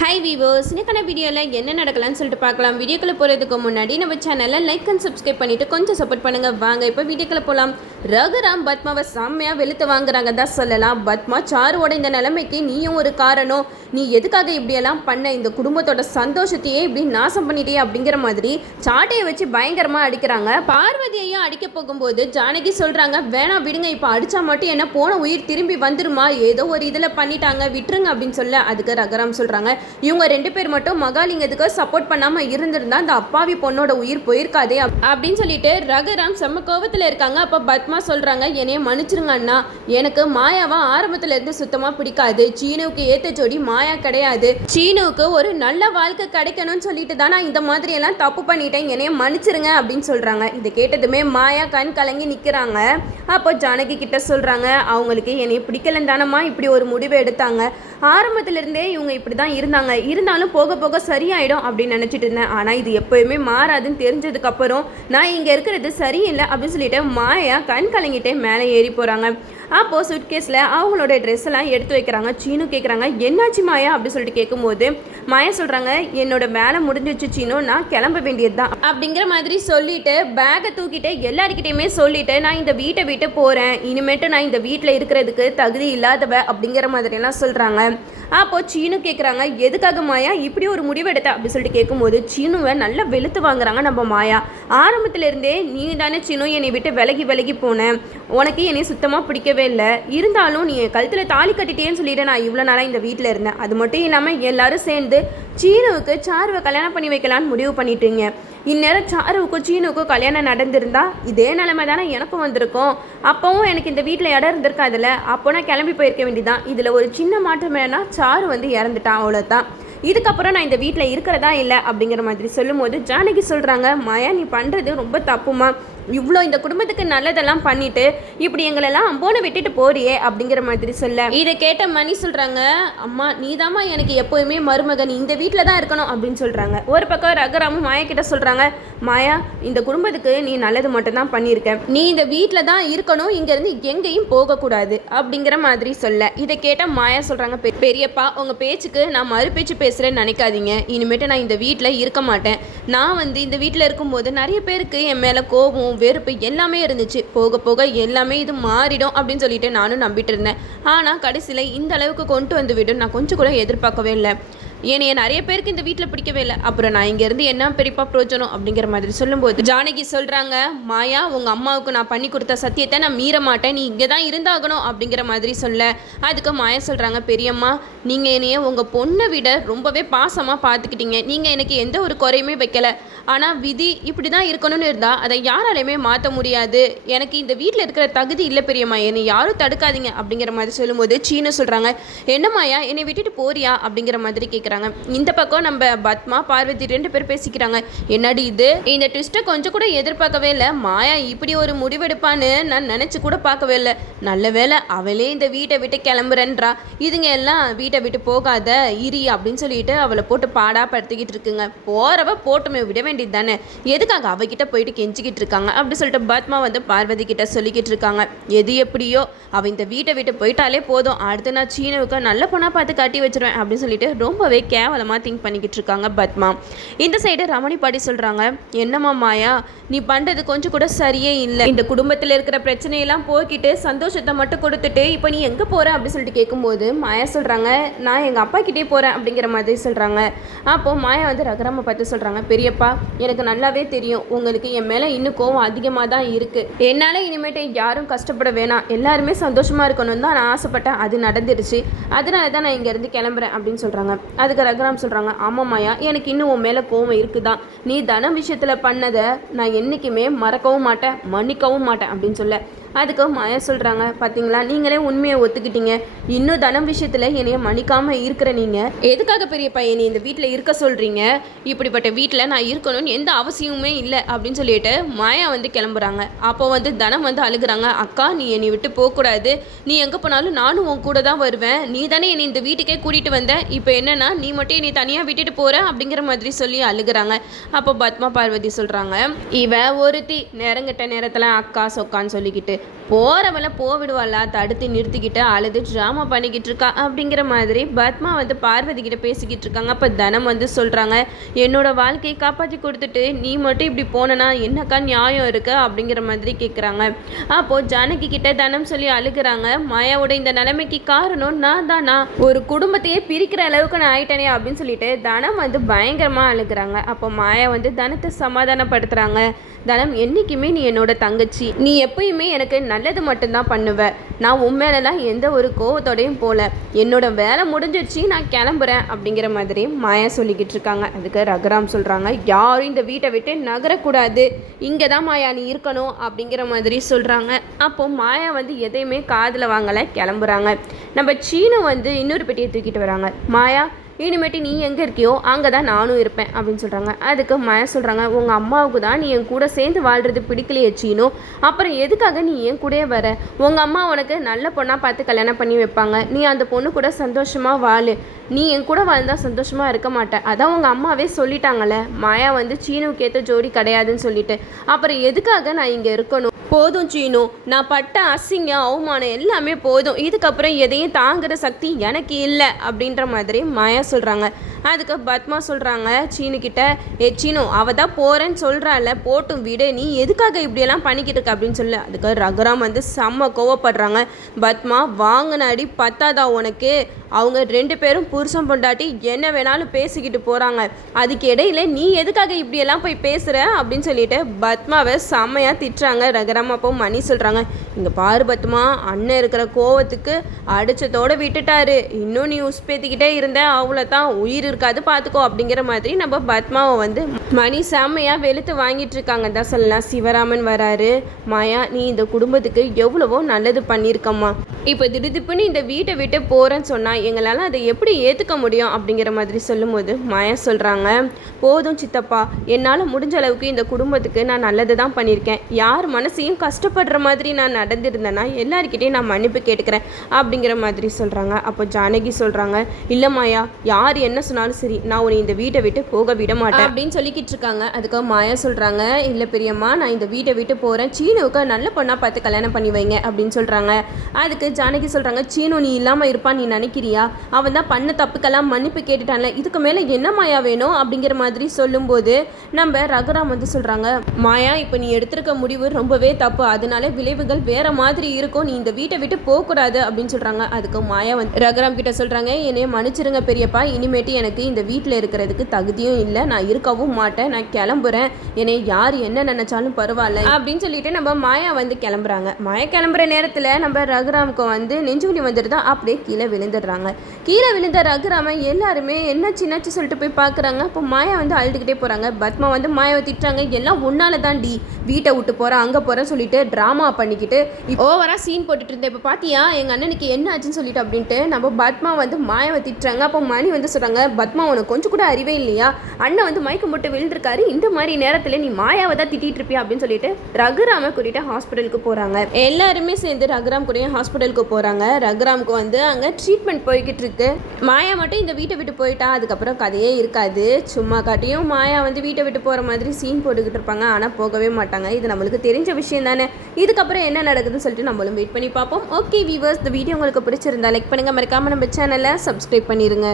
Hi viewers, இன்னைக்கான வீடியோவில் என்ன நடக்கலாம்னு சொல்லிட்டு பார்க்கலாம். வீடியோக்குள்ளே போகிறதுக்கு முன்னாடி நம்ம சேனலை லைக் அண்ட் சப்ஸ்கிரைப் பண்ணிவிட்டு கொஞ்சம் சப்போர்ட் பண்ணுங்கள். வாங்க இப்போ வீடியோக்குள்ளே போகலாம். ரகுராம் பத்மாவை செம்மையாக வெளுத்து வாங்குறாங்க தான் சொல்லலாம். பத்மா சாருவோட இந்த நிலைமைக்கு நீயும் ஒரு காரணம், நீ எதுக்காக இப்படியெல்லாம் பண்ண, இந்த குடும்பத்தோட சந்தோஷத்தையே இப்படி நாசம் பண்ணிட்டே அப்படிங்கிற மாதிரி சாட்டையை வச்சு பயங்கரமாக அடிக்கிறாங்க. பார்வதியையும் அடிக்க போகும்போது ஜானகி சொல்கிறாங்க, வேணாம் விடுங்க, இப்போ அடித்தா மட்டும் என்ன போன உயிர் திரும்பி வந்துருமா, ஏதோ ஒரு இதில் பண்ணிட்டாங்க விட்டுருங்க அப்படின்னு சொல்ல, அதுக்கு ரகுராம் சொல்கிறாங்க, இவங்க ரெண்டு பேர் மட்டும் மகாலிங்கத்துக்கு சப்போர்ட் பண்ணாம இருந்திருந்தா அந்த அப்பாவி பொண்ணோட உயிர் போயிருக்காதே அப்படின்னு சொல்லிட்டு ரகுராம் செம்ம கோவத்தில் இருக்காங்க. அப்ப பத்மா சொல்றாங்க, என்னைய மன்னிச்சிருங்க அண்ணா, எனக்கு மாயாவா ஆரம்பத்துல இருந்து சுத்தமா பிடிக்காது. சீனுவுக்கு ஏத்த ஜோடி மாயா கிடையாது. சீனுவுக்கு ஒரு நல்ல வாழ்க்கை கிடைக்கணும்னு சொல்லிட்டு தான் நான் இந்த மாதிரி எல்லாம் தப்பு பண்ணிட்டேன், என்னைய மன்னிச்சிருங்க அப்படின்னு சொல்றாங்க. இதை கேட்டதுமே மாயா கண் கலங்கி நிக்கிறாங்க. அப்போ ஜானகி கிட்ட சொல்றாங்க, அவங்களுக்கு என்னைய பிடிக்கலன்னு தானம்மா இப்படி ஒரு முடிவு எடுத்தாங்க. ஆரம்பத்துல இருந்தே இவங்க இப்படிதான் இருந்தாலும் போக போக சரியாயிடும் அப்படின்னு நினச்சிட்டு இருந்தேன். ஆனால் இது எப்போயுமே மாறாதுன்னு தெரிஞ்சதுக்கப்புறம் நான் இங்கே இருக்கிறது சரியில்லை அப்படின்னு சொல்லிட்டு மாயா கண் கலங்கிட்டே மேலே ஏறி போகிறாங்க. அப்போது சுட்கேஸில் அவங்களோட ட்ரெஸ் எல்லாம் எடுத்து வைக்கிறாங்க. சீனு கேட்குறாங்க, என்னாச்சு மாயா அப்படின்னு சொல்லிட்டு கேட்கும்போது மாயா சொல்கிறாங்க, என்னோட வேலை முடிஞ்சிச்சு சீனு, நான் கிளம்ப வேண்டியது தான் அப்படிங்கிற மாதிரி சொல்லிட்டு பேக்கை தூக்கிட்டு எல்லாருக்கிட்டையுமே சொல்லிட்டு நான் இந்த வீட்டை விட்டு போகிறேன், இனிமேட்டு நான் இந்த வீட்டில் இருக்கிறதுக்கு தகுதி இல்லாதவ அப்படிங்கிற மாதிரியெல்லாம் சொல்கிறாங்க. அப்போது சீனு கேட்குறாங்க, எதுக்காக மாயா இப்படி ஒரு முடிவெடுத்த அப்படி சொல்லிட்டு கேட்கும்போது சீனுவை நல்லா வெளுத்து வாங்குறாங்க நம்ம மாயா. ஆரம்பத்திலேருந்தே நீ தானே சீனு என்னை விட்டு விலகி போனேன், உனக்கு என்னை சுத்தமாக பிடிக்கவே இல்லை, இருந்தாலும் நீ என் கழுத்தில் தாலி கட்டிட்டேன்னு சொல்லிட்டு நான் இவ்வளோ நாளாக இந்த வீட்டில் இருந்தேன். அது மட்டும் இல்லாமல் எல்லாரும் சேர்ந்து சீனுவுக்கு சாருவை கல்யாணம் பண்ணி வைக்கலான்னு முடிவு பண்ணிட்டீங்க. இந்நேரம் சாருவுக்கும் சீனுவுக்கும் கல்யாணம் நடந்திருந்தா இதே நிலைமை தானே எனக்கும் வந்திருக்கும். அப்போவும் எனக்கு இந்த வீட்டில் இடம் இருந்திருக்காதுல்ல, அப்போ நான் கிளம்பி போயிருக்க வேண்டியதான். இதில் ஒரு சின்ன மாற்றம் என்னன்னா சாரு இறந்துட்டான், அவ்வளோதான். இதுக்கப்புறம் நான் இந்த வீட்டில் இருக்கிறதா இல்லை அப்படிங்கிற மாதிரி சொல்லும்போது ஜானகி சொல்கிறாங்க, மாயா நீ பண்ணுறது ரொம்ப தப்புமா, இவ்வளோ இந்த குடும்பத்துக்கு நல்லதெல்லாம் பண்ணிட்டு இப்படி எங்களெல்லாம் அம்போனை விட்டுட்டு போறியே அப்படிங்கிற மாதிரி சொல்ல, இதை கேட்ட மணி சொல்கிறாங்க, அம்மா நீதாம்மா எனக்கு எப்போயுமே மருமகன், இந்த வீட்டில் தான் இருக்கணும் அப்படின்னு சொல்கிறாங்க. ஒரு பக்கம் ரகுராமும் மாயா கிட்ட சொல்கிறாங்க, மாயா இந்த குடும்பத்துக்கு நீ நல்லது மட்டும்தான் பண்ணியிருக்க, நீ இந்த வீட்டில் தான் இருக்கணும், இங்கேருந்து எங்கேயும் போகக்கூடாது அப்படிங்கிற மாதிரி சொல்ல, இதை கேட்ட மாயா சொல்கிறாங்க, பெரியப்பா உங்கள் பேச்சுக்கு நான் மறு பேச்சு பேசுகிறேன்னு நினைக்காதீங்க, இனிமேட்டு நான் இந்த வீட்டில் இருக்க மாட்டேன். நான் இந்த வீட்டில் இருக்கும்போது நிறைய பேருக்கு என் மேலே கோபம் வெறுப்பு எல்லாமே இருந்துச்சு, போக போக எல்லாமே இது மாறிடும் அப்படின்னு சொல்லிட்டு நானும் நம்பிட்டு இருந்தேன். ஆனால் கடைசியில் இந்த அளவுக்கு கொண்டு வந்து விடும் நான் கொஞ்சம் கூட எதிர்பார்க்கவே இல்லை. ஏனைய நிறைய பேருக்கு இந்த வீட்டில் பிடிக்கவே இல்லை, அப்புறம் நான் இங்கேருந்து என்ன பெரியப்பா பிரோஜனம் அப்படிங்கிற மாதிரி சொல்லும்போது ஜானகி சொல்கிறாங்க, மாயா உங்கள் அம்மாவுக்கு நான் பண்ணி கொடுத்த சத்தியத்தை நான் மீற மாட்டேன், நீ இங்கே தான் இருந்தாகணும் அப்படிங்கிற மாதிரி சொல்ல, அதுக்கு மாயா சொல்கிறாங்க, பெரியம்மா நீங்கள் என்னைய உங்கள் பொண்ணை விட ரொம்பவே பாசமாக பார்த்துக்கிட்டீங்க, நீங்கள் எனக்கு எந்த ஒரு குறையுமே வைக்கலை, ஆனால் விதி இப்படி தான் இருக்கணும்னு இருந்தால் அதை யாராலையுமே மாற்ற முடியாது, எனக்கு இந்த வீட்டில் இருக்கிற தகுதி இல்லை பெரியம்மா, என்னை யாரும் தடுக்காதீங்க அப்படிங்கிற மாதிரி சொல்லும்போது சீனு சொல்கிறாங்க, என்ன மாயா என்னை விட்டுட்டு போறியா அப்படிங்கிற மாதிரி கேட்குறாங்க. இந்த பக்கம் நம்ம பத்மா பார்வதி ரெண்டு பேர் பேசிக்கிறாங்க, என்னடி இது, இந்த ட்விஸ்ட்டை கொஞ்சம் கூட எதிர்பார்க்கவே இல்லை, மாயா இப்படி ஒரு முடிவெடுப்பான்னு நான் நினச்சி கூட பார்க்கவே இல்லை, நல்ல வேலை அவளே இந்த வீட்டை விட்டு கிளம்புறேன்றா, இதுங்க எல்லாம் வீட்டை விட்டு போகாத இரி அப்படின்னு சொல்லிட்டு அவளை போட்டு பாடா படுத்திக்கிட்டு இருக்குங்க. போறவ போட்டுமே விட வேண்டியது தானே, எதுக்காக அவகிட்ட போயிட்டு கெஞ்சிக்கிட்டு இருக்காங்க அப்படி சொல்லிட்டு பத்மா பார்வதி கிட்ட சொல்லிக்கிட்டு இருக்காங்க, எது எப்படியோ அவ இந்த வீட்டை விட்டு போயிட்டாலே போதும், அடுத்து நான் சீனுவுக்கு நல்ல பொண்ணா பார்த்து கட்டி வச்சிருவேன் அப்படின்னு சொல்லிட்டு ரொம்பவே கேவலமாக திங்க் பண்ணிக்கிட்டு இருக்காங்க பத்மா. இந்த சைடு ரமணி பாடி சொல்கிறாங்க, என்னம்மா மாயா நீ பண்ணுறது கொஞ்சம் கூட சரியே இல்லை, இந்த குடும்பத்தில் இருக்கிற பிரச்சனையெல்லாம் போக்கிட்டு சந்தோஷத்தை மட்டும் கொடுத்துட்டு இப்போ நீ எங்கே போகிற அப்படின்னு சொல்லிட்டு கேட்கும்போது மாயா சொல்கிறாங்க, நான் எங்கள் அப்பா கிட்டே போகிறேன் அப்படிங்கிற மாதிரி சொல்கிறாங்க. அப்போது மாயா ரகுராமை பார்த்து சொல்கிறாங்க, பெரியப்பா எனக்கு நல்லாவே தெரியும் உங்களுக்கு என் மேலே இன்னும் கோவம் அதிகமாக தான் இருக்குது, என்னால் இனிமேட்டு யாரும் கஷ்டப்பட வேணாம், எல்லாருமே சந்தோஷமாக இருக்கணும்னு தான் நான் ஆசைப்பட்டேன், அது நடந்துருச்சு, அதனால தான் நான் இங்கேருந்து கிளம்புறேன் அப்படின்னு சொல்கிறாங்க. அதுக்கு ரகுராம் சொல்கிறாங்க, ஆமாம் மாயா எனக்கு இன்னும் உன் மேலே கோவம் இருக்குதான், நீ தனம் விஷயத்தில் பண்ணதை நான் என்றைக்குமே மறக்கவும் மாட்டேன் மன்னிக்கவும் மாட்டேன் அப்படின்னு சொல்ல, அதுக்கு மாயா சொல்கிறாங்க, பார்த்தீங்களா நீங்களே உண்மையை ஒத்துக்கிட்டீங்க, இன்னும் தனம் விஷயத்தில் என்னைய மன்னிக்காமல் இருக்கிற நீங்கள் எதுக்காக பெரியப்பா என்னை இந்த வீட்டில் இருக்க சொல்கிறீங்க, இப்படிப்பட்ட வீட்டில் நான் இருக்கணும்னு எந்த அவசியமுமே இல்லை அப்படின்னு சொல்லிட்டு மாயா கிளம்புறாங்க. அப்போ தனம் அழுகுறாங்க, அக்கா நீ என்னை விட்டு போகக்கூடாது, நீ எங்கே போனாலும் நானும் உன் கூட தான் வருவேன், நீ தானே என்னை இந்த வீட்டுக்கே கூட்டிகிட்டு வந்த, இப்போ என்னன்னா நீ மட்டும் என்னை தனியாக விட்டுட்டு போகிற அப்படிங்கிற மாதிரி சொல்லி அழுகுறாங்க. அப்போ பத்மா பார்வதி சொல்கிறாங்க, இவ ஒருத்தி நேரங்கிட்ட நேரத்தில் அக்கா சொக்கான்னு சொல்லிக்கிட்டு போகிறவளை போவிடுவாளா தடுத்து நிறுத்திக்கிட்டு அழுது ட்ராமா பண்ணிக்கிட்டு இருக்கா அப்படிங்கிற மாதிரி பத்மா வந்து பார்வதி கிட்ட பேசிக்கிட்டு இருக்காங்க. அப்போ தனம் வந்து சொல்கிறாங்க, என்னோட வாழ்க்கையை காப்பாற்றி கொடுத்துட்டு நீ மட்டும் இப்படி போனனா என்னக்கா நியாயம் இருக்கு அப்படிங்கிற மாதிரி கேட்குறாங்க. அப்போது ஜானகி கிட்ட தனம் சொல்லி அழுகிறாங்க, மாயாவோட இந்த நிலைமைக்கு காரணம் நான் தானா, ஒரு குடும்பத்தையே பிரிக்கிற அளவுக்கு நான் ஆயிட்டனே அப்படின்னு சொல்லிட்டு தனம் வந்து பயங்கரமாக அழுகிறாங்க. அப்போ மாயா வந்து தனத்தை சமாதானப்படுத்துகிறாங்க. தனம், என்றைக்குமே நீ என்னோட தங்கச்சி, நீ எப்பயுமே எனக்கு நல்லது மட்டும்தான் பண்ணுவ, நான் உன் மேலெல்லாம் எந்த ஒரு கோவத்தோடையும் போல, என்னோட வேலை முடிஞ்சிடுச்சு நான் கிளம்புறேன் அப்படிங்கிற மாதிரி மாயா சொல்லிக்கிட்டு இருக்காங்க. அதுக்கு ரகுராம் சொல்கிறாங்க, யாரும் இந்த வீட்டை விட்டு நகரக்கூடாது, இங்கே தான் மாயா நீ இருக்கணும் அப்படிங்கிற மாதிரி சொல்கிறாங்க. அப்போது மாயா வந்து எதையுமே காதில் வாங்கலை, கிளம்புறாங்க. நம்ம சீனு வந்து இன்னொரு பெட்டியை தூக்கிட்டு வராங்க. மாயா, இனிமேட்டு நீ எங்கே இருக்கியோ அங்கே தான் நானும் இருப்பேன் அப்படின்னு சொல்கிறாங்க. அதுக்கு மாயா சொல்கிறாங்க, உங்கள் அம்மாவுக்கு தான் நீ என் கூட சேர்ந்து வாழ்கிறது பிடிக்கலையே சீனு, அப்புறம் எதுக்காக நீ என் கூடயே வர, உங்கள் அம்மா உனக்கு நல்ல பொண்ணாக பார்த்து கல்யாணம் பண்ணி வைப்பாங்க, நீ அந்த பொண்ணு கூட சந்தோஷமாக வாழு, நீ என் கூட வாழ்ந்தால் சந்தோஷமாக இருக்க மாட்டேன், அதான் உங்கள் அம்மாவே சொல்லிட்டாங்களே மாயா வந்து சீனுக்கு ஏற்ற ஜோடி கிடையாதுன்னு சொல்லிட்டு, அப்புறம் எதுக்காக நான் இங்கே இருக்கணும், போதும் சீனு, நான் பட்ட அசிங்கம் அவமானம் எல்லாமே போதும், இதுக்கப்புறம் எதையும் தாங்குகிற சக்தி எனக்கு இல்லை அப்படின்ற மாதிரி மாயா சொல்கிறாங்க. அதுக்கு பத்மா சொல்கிறாங்க சீனுக்கிட்ட, சீனு அவள் தான் போகிறேன்னு சொல்கிறாள், போட்டும் விடு, நீ எதுக்காக இப்படியெல்லாம் பண்ணிக்கிட்டு இருக்க அப்படின்னு சொல்லு. அதுக்கு ரகுராம் வந்து செம்ம கோவப்படுறாங்க. பத்மா, வாங்கின அடி பத்தாதா உனக்கு, அவங்க 2 பேரும் புருஷன் பொண்டாட்டி என்ன வேணாலும் பேசிக்கிட்டு போகிறாங்க, அதுக்கு இடையில நீ எதுக்காக இப்படியெல்லாம் போய் பேசுகிற அப்படின்னு சொல்லிட்டு பத்மாவை செம்மையாக திட்டுறாங்க ரகுராம். அப்போ மணி சொல்கிறாங்க, இங்கே பாரு பத்மா, அண்ணன் இருக்கிற கோவத்துக்கு அடிச்சதோடு விட்டுட்டாரு, இன்னும் நீ உஸ்பேத்திக்கிட்டே இருந்த அவ்வளோதான், உயிர் இருக்காது பார்த்துக்கோ அப்படிங்கிற மாதிரி நம்ம பத்மாவை வந்து மணி செம்மையாக வெளுத்து வாங்கிட்டு இருக்காங்க தான் சொல்லலாம். சிவராமன் வராரு, மாயா நீ இந்த குடும்பத்துக்கு எவ்வளவோ நல்லது பண்ணியிருக்கம்மா, இப்போ திடுதிப்புன்னு இந்த வீட்டை விட்டு போகிறேன்னு சொன்னால் எங்களால் அதை எப்படி ஏற்றுக்க முடியும் அப்படிங்கிற மாதிரி சொல்லும்போது மாயா சொல்கிறாங்க, போதும் சித்தப்பா, என்னால் முடிஞ்ச அளவுக்கு இந்த குடும்பத்துக்கு நான் நல்லது தான் பண்ணியிருக்கேன், யார் மனசையும் கஷ்டப்படுற மாதிரி நான் நடந்திருந்தேன்னா எல்லாருக்கிட்டையும் நான் மன்னிப்பு கேட்டுக்கிறேன் அப்படிங்கிற மாதிரி சொல்கிறாங்க. அப்போ ஜானகி சொல்கிறாங்க, இல்லை மாயா, யார் என்ன சொன்னாலும் சரி, நான் உன்னை இந்த வீட்டை விட்டு போக விட மாட்டேன் அப்படின்னு சொல்லிக்கிட்டு இருக்காங்க. அதுக்கு மாயா சொல்கிறாங்க, இல்லை பெரியம்மா, நான் இந்த வீட்டை விட்டு போகிறேன், சீனுவுக்கு நல்ல பொண்ணாக பார்த்து கல்யாணம் பண்ணி வைங்க அப்படின்னு சொல்கிறாங்க. அதுக்கு ஜானகி சொல்கிறாங்க, சீனு நீ இல்லாமல் இருப்பான்னு நீ நினைக்கிறியா, அவன் தான் பண்ண தப்புக்கெல்லாம் மன்னிப்பு கேட்டுட்டான்ல, இதுக்கு மேலே என்ன மாயா வேணும் அப்படிங்கிற மாதிரி சொல்லும்போது நம்ம ரகுராம் வந்து சொல்கிறாங்க, மாயா இப்போ நீ எடுத்திருக்க முடிவு ரொம்பவே தப்பு, அதனால விளைவுகள் வேற மாதிரி இருக்கும், நீ இந்த வீட்டை விட்டு போகக்கூடாது அப்படின்னு சொல்கிறாங்க. அதுக்கு மாயா வந்து ரகுராம் கிட்ட சொல்கிறாங்க, என்னைய மன்னிச்சிருங்க பெரியப்பா, இனிமேட்டு எனக்கு இந்த வீட்டில் இருக்கிறதுக்கு தகுதியும் இல்லை, நான் இருக்கவும் மாட்டேன், நான் கிளம்புறேன், என்னை யார் என்ன நினைச்சாலும் பரவாயில்ல அப்படின்னு சொல்லிட்டு நம்ம மாயா வந்து கிளம்புறாங்க. மாயா கிளம்புற நேரத்தில் நம்ம ரகுராமுக்கு வந்து நெஞ்சுவலி வந்துடுதா, அப்படியே கீழே விழுந்துடுறாங்க. கீழே விழுந்த ரகுராம எல்லாருமே என்ன சின்னாச்சு சொல்லிட்டு போய் பார்க்குறாங்க. அப்போ மாயா வந்து அழுதுகிட்டே போகிறாங்க. பத்மா வந்து மாயாவை திட்டுறாங்க, எல்லாம் உன்னால தாண்டி, வீட்டை விட்டு போகிறேன் அங்கே போகிறேன்னு சொல்லிட்டு ட்ராமா பண்ணிக்கிட்டு ஓவராக சீன் போட்டுட்டு இருந்தேன், இப்போ பார்த்தியா எங்கள் அண்ணனுக்கு என்ன ஆச்சுன்னு சொல்லிட்டு அப்படின்ட்டு நம்ம பத்மா வந்து மாயாவை திட்டுறாங்க. அப்போ மணி வந்து சொல்கிறாங்க, பத்மா உனக்கு கொஞ்சம் கூட அறிவே இல்லையா, அண்ணன் வந்து மயக்கம் போட்டு விழுந்திருக்காரு, இந்த மாதிரி நேரத்தில் நீ மாயாவை தான் திட்டிகிட்டு இருப்பியா அப்படின்னு சொல்லிட்டு ரகுராமை கூட்டிகிட்டு ஹாஸ்பிட்டலுக்கு போகிறாங்க. எல்லாருமே சேர்ந்து ரகுராம் கூட ஹாஸ்பிட்டலுக்கு போகிறாங்க. ரகுராமுக்கு வந்து அங்கே ட்ரீட்மெண்ட் போய்கிட்டு இருக்கு. மாயா மட்டும் இந்த வீட்டை விட்டு போயிட்டா அதுக்கப்புறம் கதையே இருக்காது, சும்மா காட்டியும் மாயா வந்து வீட்டை விட்டு போகிற மாதிரி சீன் போட்டுக்கிட்டு இருப்பாங்க, ஆனால் போகவே மாட்டாங்க. இது நம்மளுக்கு தெரிஞ்ச விஷயம் தானே, இதுக்கப்புறம் என்ன நடக்குதுன்னு சொல்லிட்டு நம்மளும் வெயிட் பண்ணி பார்ப்போம். ஓகே வீவர்ஸ், இந்த வீடியோ உங்களுக்கு பிடிச்சிருந்தா லைக் பண்ணுங்கள், மறக்காமல் நம்ம சேனலை சப்ஸ்கிரைப் பண்ணிடுங்க.